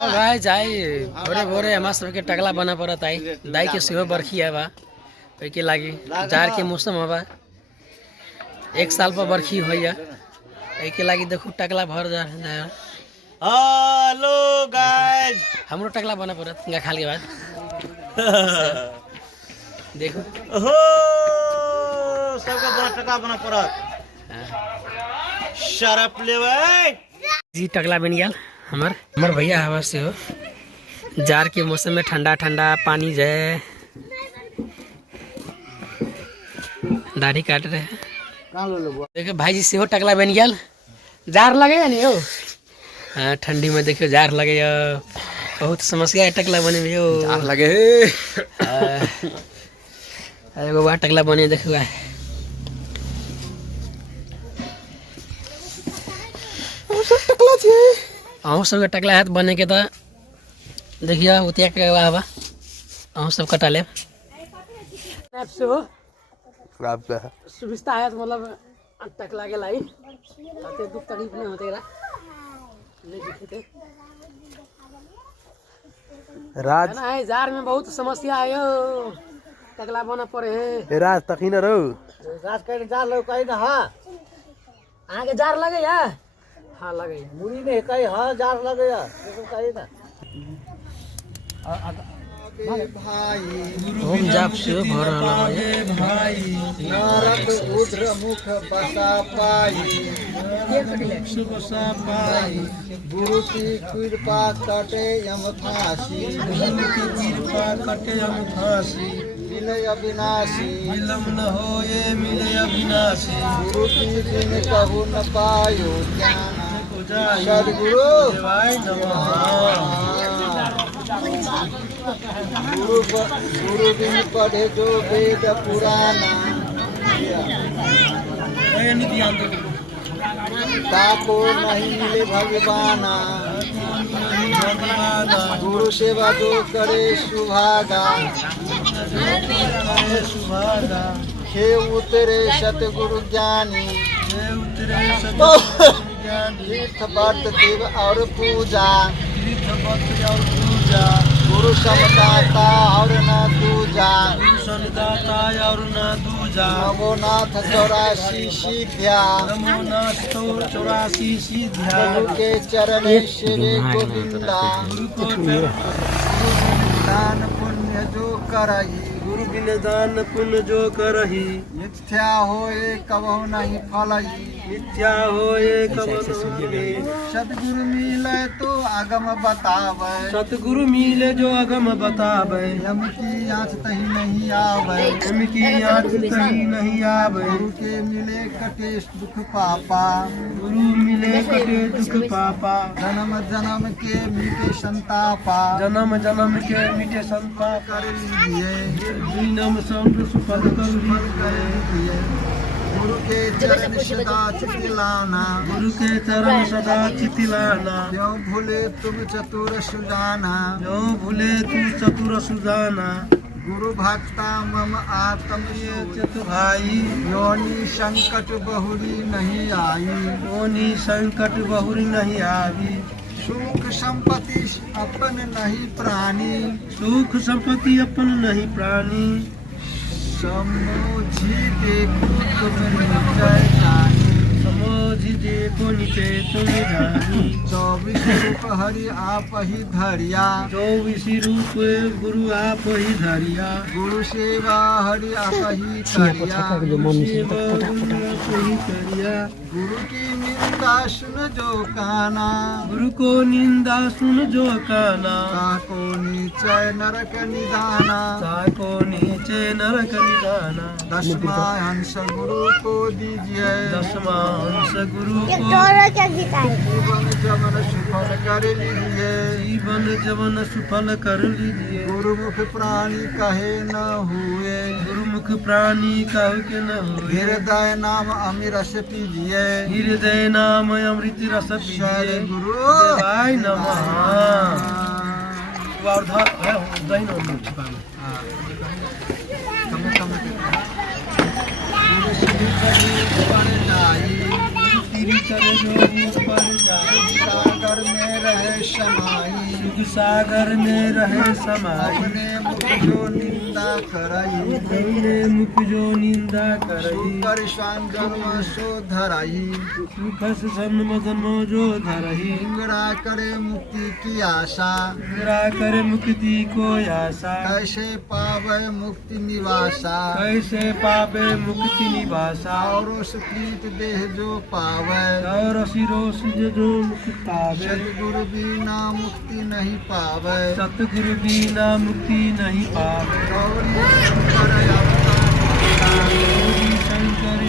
भाई जाई भोरे भोरे हमार सबके टकला बना पड़त आई दाई के सेहो बरखी है बा के लागी जार के मौसम हवा 1 साल पर बरखी होइया के लागी देखो टकला भर जा। हेलो गाइस हमरो टकला बना पड़त इंगा खाल के बाद देखो ओहो सबका बड़ा टकला बना पड़त शराब लेवे जी टकला बन गया हमार भैया हवा से हो जार के मौसम में ठंडा ठंडा पानी जाए दाढ़ी काट रहे हैं। देखो भाई जी से हो टकला बन गया जार लगे नहीं हो। हाँ ठंडी में देखियो जार लगे बहुत समस्या है टकला बने में हो जार लगे एगो बार टकला बने देखो टकला चाहिए अहूँ सबके टकला हाथ बने के तो देखिए उतिया के हवा अहूँ सब कटा ले सुविस्ता है मतलब टकला के लाई दुख तकलीफ नहीं होते राज है जार में बहुत समस्या है यो टकला बना पड़े है राज तखी न रहो राज कहीं जार लो कहीं ना हाँ आगे जार लगे या हाँ लगे मुरी ने कहीं हाँ जार लगे या कहीं ना ओम जाप शिव भर भाई नरक उद्र मुख बसा पाई बसा पाई गुरु की कृपा कटे यम फांसी गुरु की कृपा कटे यम फांसी मिले अविनाशी विलम न हो ये मिले अविनाशी गुरु की बिन कहू न पायो ज्ञान सदगुरु देवाय नमः गुरु बिन पढ़े जो वेद पुराना ताको नहीं मिले भगवाना गुरु सेवा जो करे सुभागा हे उतरे सतगुरु ज्ञानी तीर्थ व्रत देव और पूजा गुरु समदाता और न दूजा नमोनाथ 84 सिद्धिया गुरु के चरण श्री गोविंदा दान पुण्य जो करही गुरु बिन दान पुण्य जो करही मिथ्या होए कबहु नहीं फलही मिथ्या होए कबहु नहीं सतगुरु मिले तो आगम बतावे सतगुरु मिले जो आगम बतावे हम की आँच तही नहीं आवे हम की आँच तही नहीं आवे गुरु के मिले कटे दुख पापा गुरु मिले कटे दुख पापा जन्म जन्म के मिटे संतापा जन्म जन्म के मिटे संताप कर लीजिए नम संग सुफल कर लीजिए गुरु के चरण सदा चितिलाना गुरु के चरण सदा चितिलाना जो भूले तुम चतुर सुजाना जो भूले तू चतुर सुजाना गुरु भक्ता मम आत्म चतु भाई योनि संकट बहुरी नहीं आई योनि संकट बहुरी नहीं आई सुख संपत्ति अपन नहीं प्राणी सुख संपत्ति अपन नहीं प्राणी समोझी देखो तुम निचय जानी समोझी देखो निचय तुम जानी 24 रूप हरि आप ही धरिया 24 रूप गुरु आप ही धरिया गुरु सेवा हरि आप ही करिया गुरु की निंदा सुन जो काना गुरु को निंदा सुन जो काना ताको नीचे नरक निदाना ताको नीचे नरक निदाना 10वां हंस गुरु को दीजिए 10वां हंस गुरु को जीवन जवन सुफल कर लीजिए जीवन जवन सुफल कर लीजिए गुरुमुख प्राणी कहे न हुए गुरुमुख प्राणी कहे के न हुए हृदय नाम अमृत रस पीजिए हृदय नाम अमृत रस पीजिए गुरु देवाय नमः वार्धर है दही न छिपा में सागर में रहे समाई दुख सागर में रहे समाई अपने मुख जो निंदा करई अपने मुख जो निंदा करई कर स्वान जन्म सो धरई सुख जन्म जन्म जो धरई इंगरा करे मुक्ति की आशा इंगरा करे मुक्ति को आशा कैसे पावे मुक्ति निवासा कैसे पावे मुक्ति निवासा और प्रीत देह जो पावे और सिरोस जो मुक्ति पावे सतगुरु बिना मुक्ति नहीं पावे सतगुरु बिना मुक्ति नहीं पावे गौरी शंकर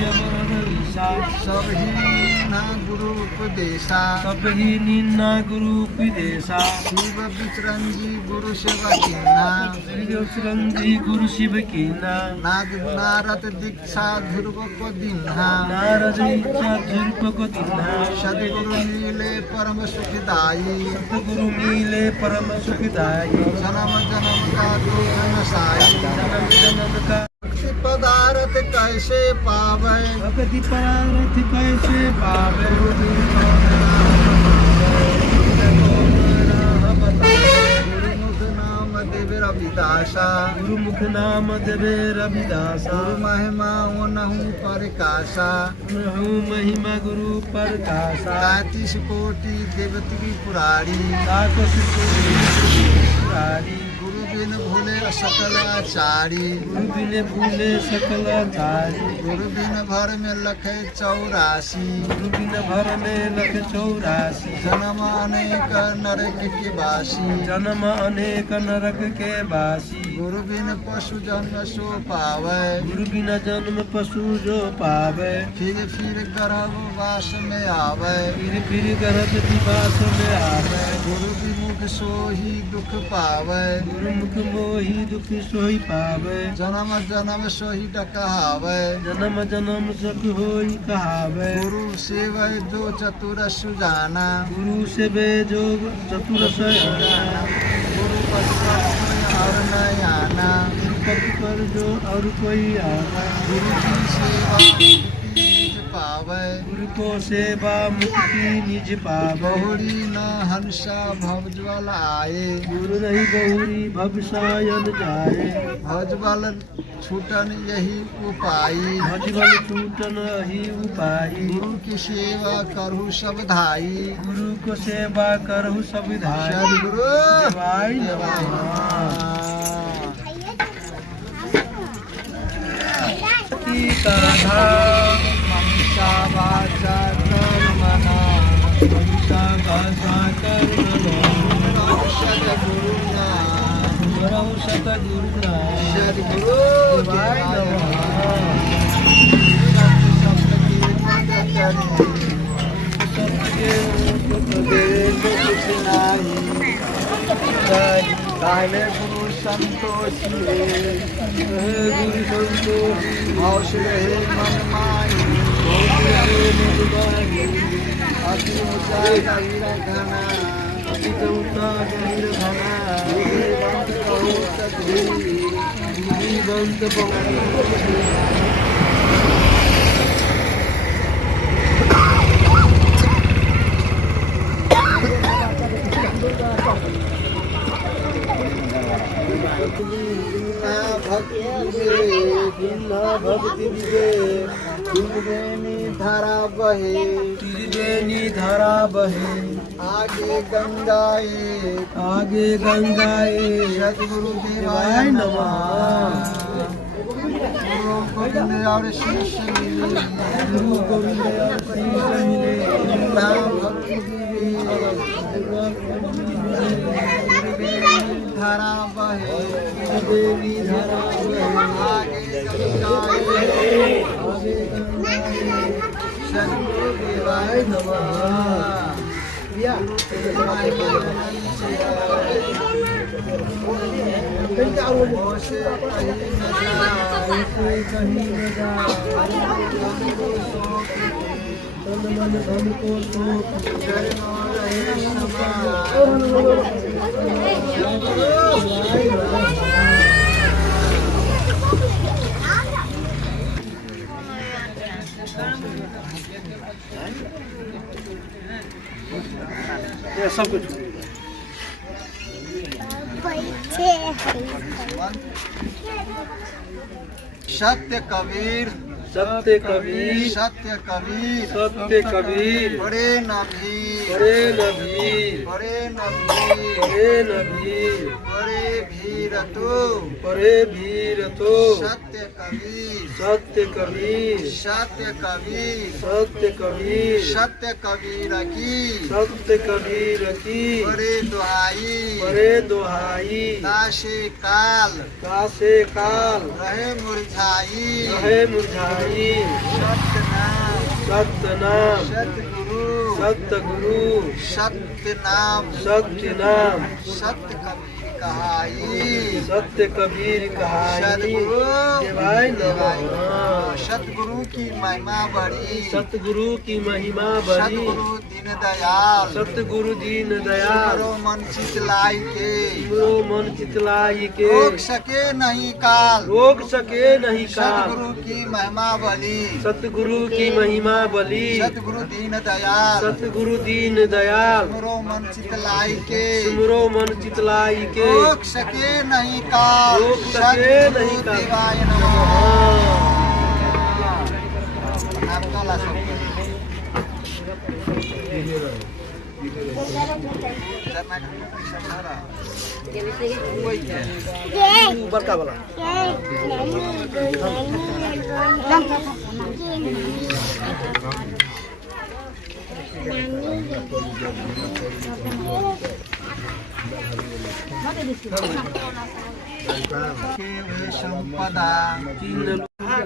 सब ही ना गुरु उपदेशा सब ही निन्ना गुरु उपदेशा शिव विचरंजी गुरु शिव कीना विचरंजी गुरु शिव कीना नारद दीक्षा ध्रुव को दिन्हा नारद दीक्षा ध्रुव को दिन्हा सदगुरु मिले परम सुखदाई सदगुरु मिले परम सुखदाई जन्म जन्म का दुख नसाई जन्म जन्म का पदार्थ कैसे पावे भक्ति पदार्थ कैसे पावे गुरुमुख नाम देवे रविदासा गुरुमुख नाम देवे रविदासा गुरु महिमा ओनहु प्रकाशा ओनहु महिमा गुरु प्रकाशा 33 कोटि देवती पुरारी 33 कोटि पुरारी बिन भूले सकल आचारी गुरु बिन भूले सकल आचारी गुरु बिन भर में लखे 84 गुरु बिन भर में लखे 84 जन्म अनेक नरक के बासी जन्म अनेक नरक के बासी गुरु बिन पशु जन्म सो पावे गुरु बिन जन्म पशु जो पावे फिर गर्भ वास में आवे फिर गर्भ वास में आवे गुरु विमुख सो ही दुख पावे गुरु मुख मोहि दुख सोई पावे जन्म जन्म सोही डकहावे जन्म जन्म सुख होई कहावे गुरु सेवै जो चतुर सुजाना गुरु सेवै जो चतुर सुजाना गुरु पद और न आना पद पर जो और कोई आना गुरु की सेवा पावे गुरु को सेवा मुक्ति निज पावे बहुरी न हंसा भवज्वल आए गुरु नहीं बहुरी भवसायन जाए भजबल छूटन यही उपाय भजबल छूटन यही उपाय गुरु की सेवा करहु सब धाई गुरु को सेवा करहु सब धाई सद्गुरु भाई वाचा कर्मणा मनसा भाषा कर्मणा सद्गुरु सद्गुरु सद्गुरु भाई काले गुरु संतोषी गुरु संतोषी हौसले मन माई अति ऊंचा गहिर घना अति ऊंचा गहिर घना बुद्धिवंत भक्ति त्रिवेणी धारा बहे त्रिवेणी धारा बहे आगे गंगाए सद्गुरु देवाय नमः गुरु गोविंद और शीश मिले गुरु गोविंद और शीश मिले भक्ति धारा बहे त्रिवेणी धारा बहे आगे गंगाए सद्गुरु देवाय नमः सब कुछ सत्य कबीर सत्य कबीर सत्य कबीर सत्य कबीर बड़े नबी बड़े नबी बड़े नबी बड़े नबी बड़े भीर तो बड़े भीर तो सत्य कबीर सत्य कबीर सत्य कबीर सत्य कबीर सत्य कबीर की सत्य कबीर की बड़े दुहाई बड़े दोहाई काशे काल कासे काल रहे मुरझाई रहे मुरझाई सत्य नाम सत्य नाम सतगुरु सत्य गुरु सत्य नाम सत्य नाम सत्य कबीर कहाई सत्य कबीर कहाई सतगुरु देवाय नमः। सतगुरु की महिमा बड़ी सतगुरु की महिमा बड़ी सतगुरु दीन दयाल सतगुरु दीन दयाल सिमरो मन चितलाई के सिमरो मन चितलाई के रोक सके नहीं काल रोक सके नहीं काल सतगुरु की महिमा बली सतगुरु की महिमा बली सतगुरु दीन दयाल सतगुरु दीन दयाल सिमरो मन चितलाई के सिमरो मन चितलाई के रोक सके नहीं काल रोक सके नहीं काल। देवाय नमः। नाम काला सबको। बड़का वाला संपदा तीन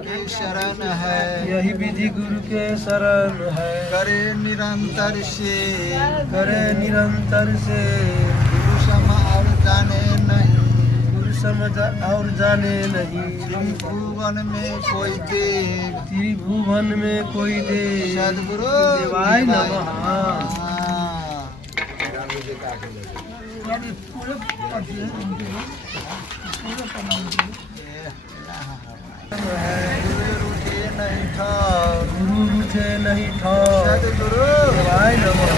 के शरण है यही विधि गुरु के शरण है करे निरंतर से करे निरंतर से गुरु सम और जाने नहीं गुरु समझ और जाने नहीं त्रिभुवन में कोई देव त्रिभुवन में कोई देव सदगुरु देवाय नमः। गुरु रुझे नहीं ठाव सदगुरु देवाय नमः।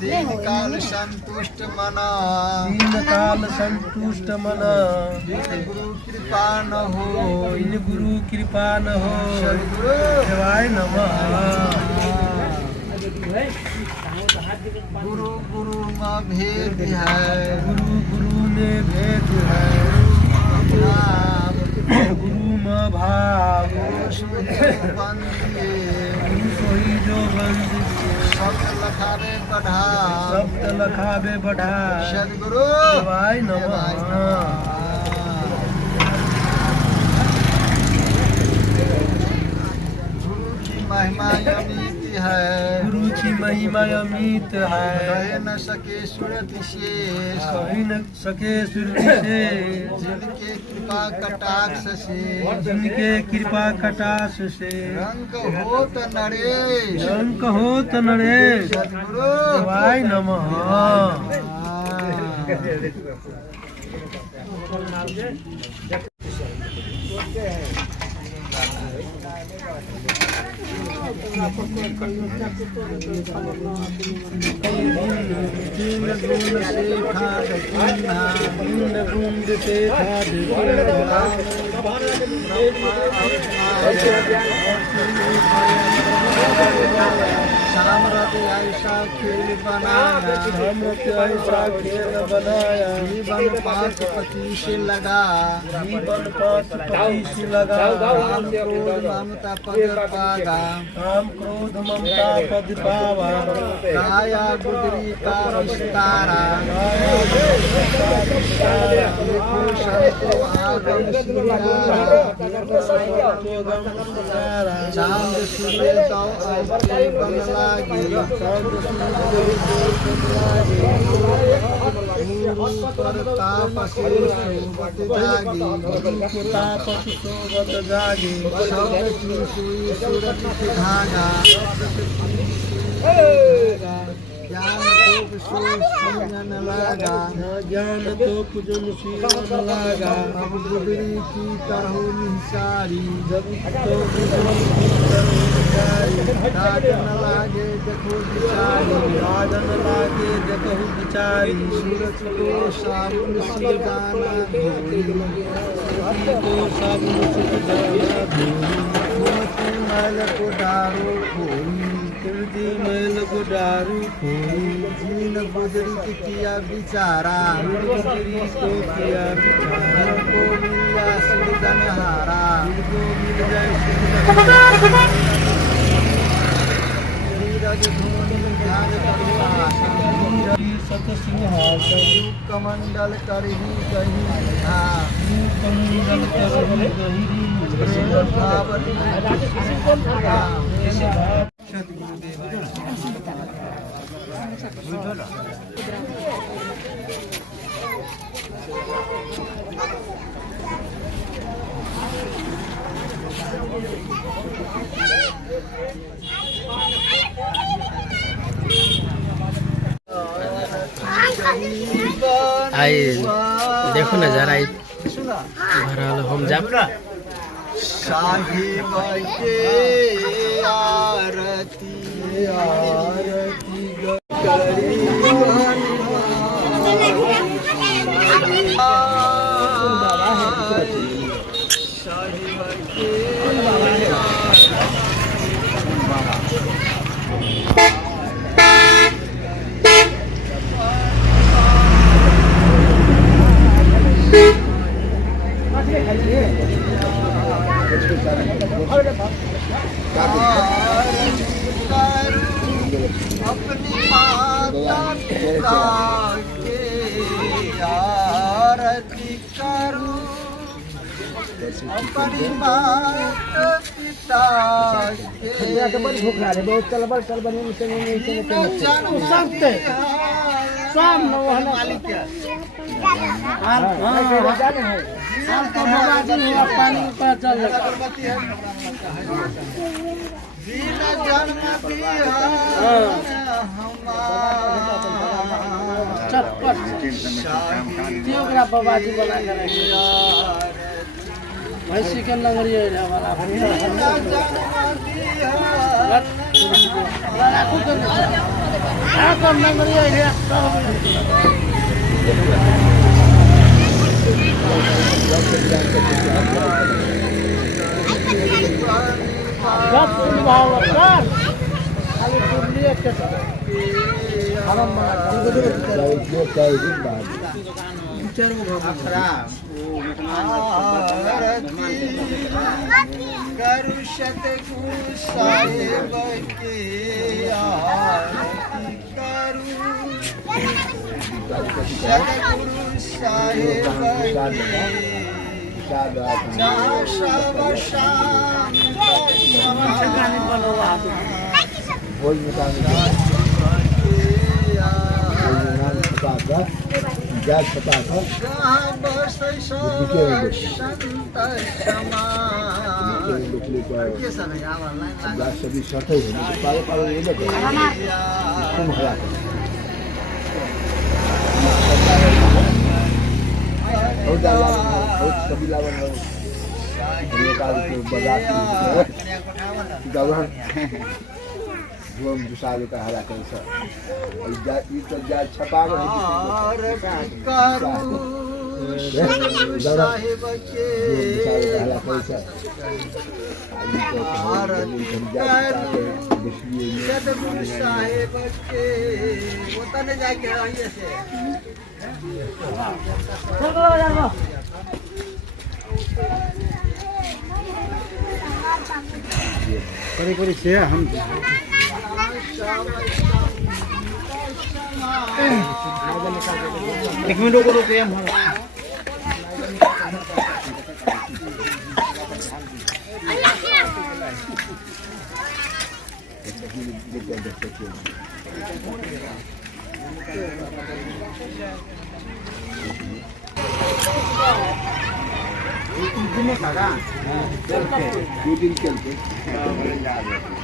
दीन काल संतुष्ट मना दीन काल संतुष्ट मना गुरु कृपा न हो इन गुरु कृपा न हो सदगुरु देवाय नमः। गुरु गुरु में भेद है गुरु गुरु में भेद है भाव गुरु में भाव बंदिए गुरु सोई जो बंद शब्द लखावे बढ़ा शब्द लखावे बढ़ा सदगुरु देवाय नमः। गुरु की महिमा अमित है गुरु की महिमा अमित है कह न सके सूरत से कही न सके सूर्य से जिनके कृपा कटाक्ष से जिनके कृपा कटाक्ष से रंग हो तो नरेश अंक हो तो नरेश सदगुरु देवाय नमः। दीन गुण से खाद कीन्हा दीन गुंड से खाद सामरथ ऐसा खेल बनाया हमरत ऐसा खेल बनाया जीवन पाँच पच्चीस लगा जीवन 5-25 लगा राम क्रोध ममता पद पागा काम क्रोध ममता पद पावा काया गुदरी का विस्तारा देखो संतो आगम सिंगारा चांद सूर्य तो ऐसे बन लागी गुरु पर तापसी सोबत जागी तापस सोबत जागे शब्द की सुई सूरत की धागा ज्ञान को सो सीन लगा, ज्ञान तो पूजन सीवन लागा, अब गुदड़ी की कहो निसारी, जब तो पूजन विचारी, लाज न लागे देखो बिचारी, लाज न लागे देखहु बिचारी, सूरज को साबुन से दाना धोई, तो साबुन से जाना धोई, मोती मैल को डारो खोई, तुलसी मैल को दारू खोई, जीन गुदड़ी की किया बिचारा, गुदड़ी को किया बिचारा, को मिला सुरजन हारा, को मिल जाए सुंदर नीरज धोनी ध्यान करो आशा, सत सिंहासन, कमंडल करही कही हा, कमंडल करही गहिरी, भावनी आई देखो नजारा आई भरल हम जाब साहिब के आरती आरती करी साहिब के अपनी माता पिता के आरती करूं, अपनी माता पिता के दिन जन्म दिया बाबाजी बना कर भैंसी के लंगड़ी वाला करू सतगुरु साहेब के आरती करू, सतगुरु साहेब के जहाँ सब शांत जहाँ बसै सब संत साहिब के सतगुरु साहेब के ओतने जाके आइए से करी करी से हम एक मिनट को रुके हम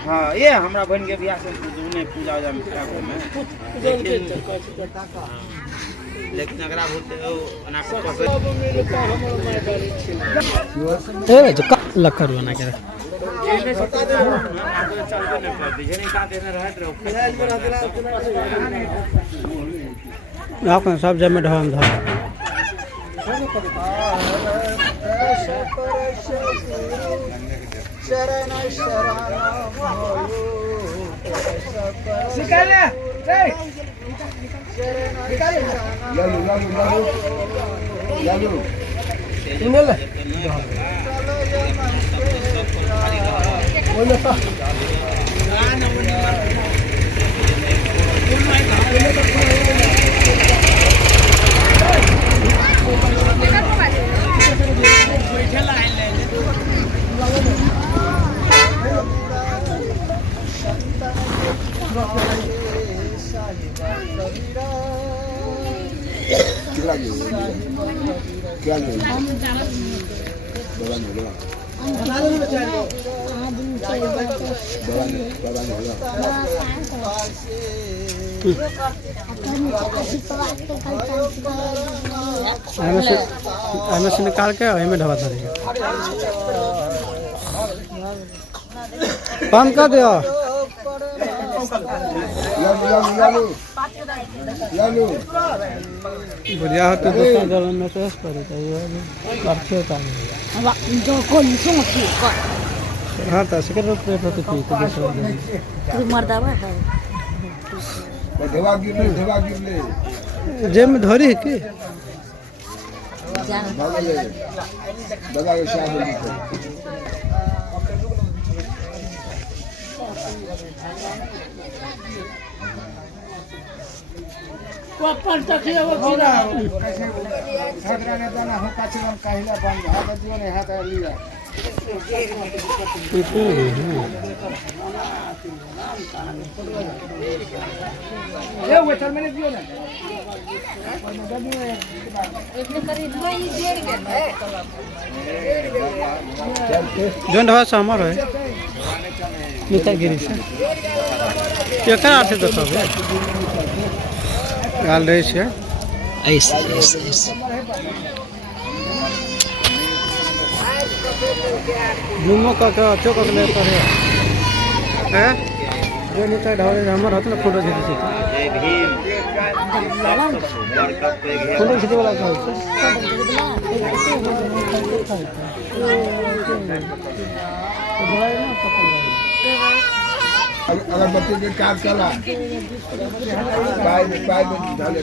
हाँ ये हमरा बन के बियाह से उन्हें पूजा उजा में लेकिन अगर आप होते हो ना ए जो का लखर बना के आप सब जब में ढाम धा शरण शरण से निकाल के में ढवा था बंद कर दियो बढ़िया होते दूसरा जलन में से करे चाहिए करते होता है हाँ तो सिकर रूप में तो ठीक है तू मरदा बा देवा गिरले जे में धरी है की दवा के शाह वापस तकिया वो गिरा सगराने दाना हो काचिवन काहिला बंद हाथ जीवन हाथ लिया ये वो चल मैंने दियो ना जोन ढवा सामर है नीचे गिरी से क्या करा थे तो सब गाल रहे छे ऐसे जुमो का चो का ले पर है जो नीचे ढाले हमर हाथ में फोटो खींचे जय भीम फोटो खींचे वाला का अगरबत्ती के काट चला बाय में डाले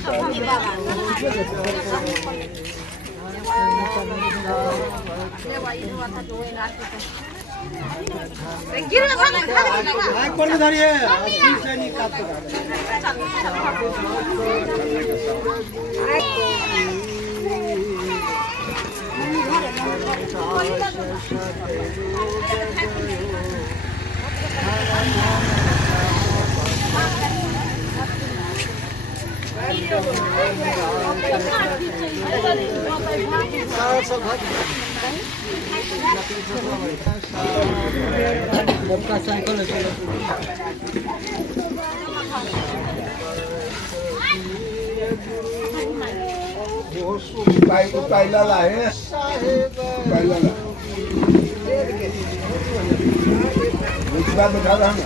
पाइला है पाइला बात बता रहा हूँ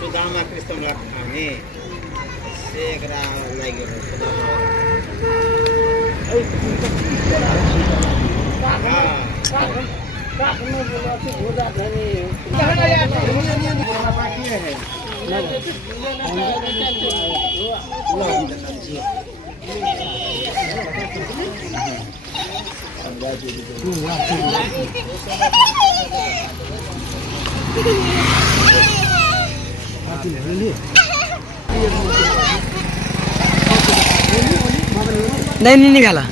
सुदामा कृष्ण रखने से एकरा लाग गेल नहीं निघाला.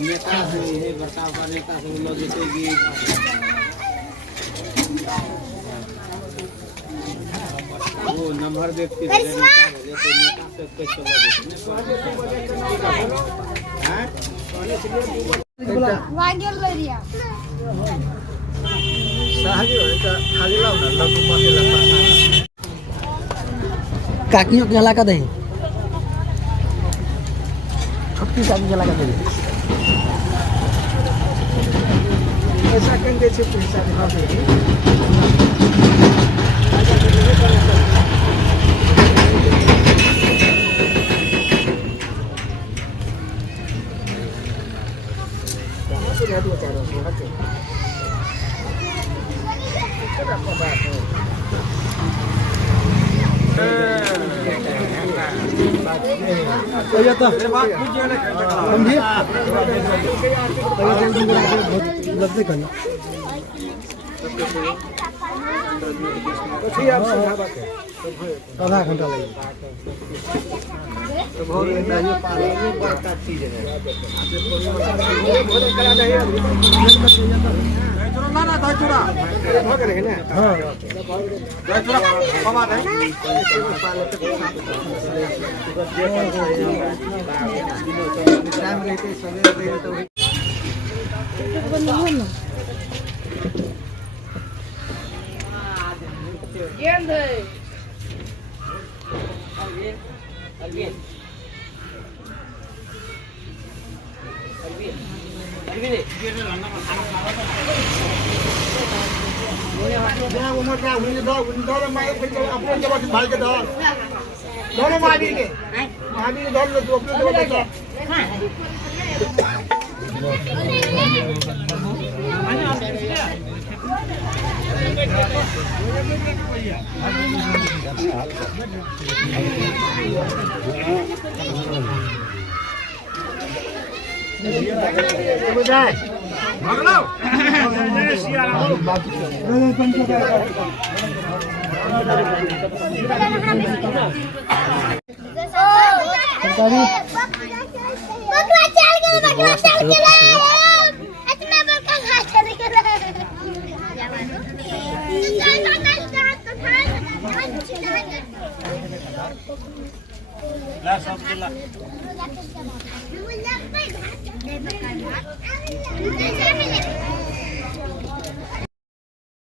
नेता है ये बर्ताव करने का सब लोग जैसे कि वो नंबर व्यक्ति नेता से कैसे काकियों के जला का दही छोटकी काकी जला का दही ऐसा करेंगे पैसा दिखा देंगे आधा घंटा लगेगा ला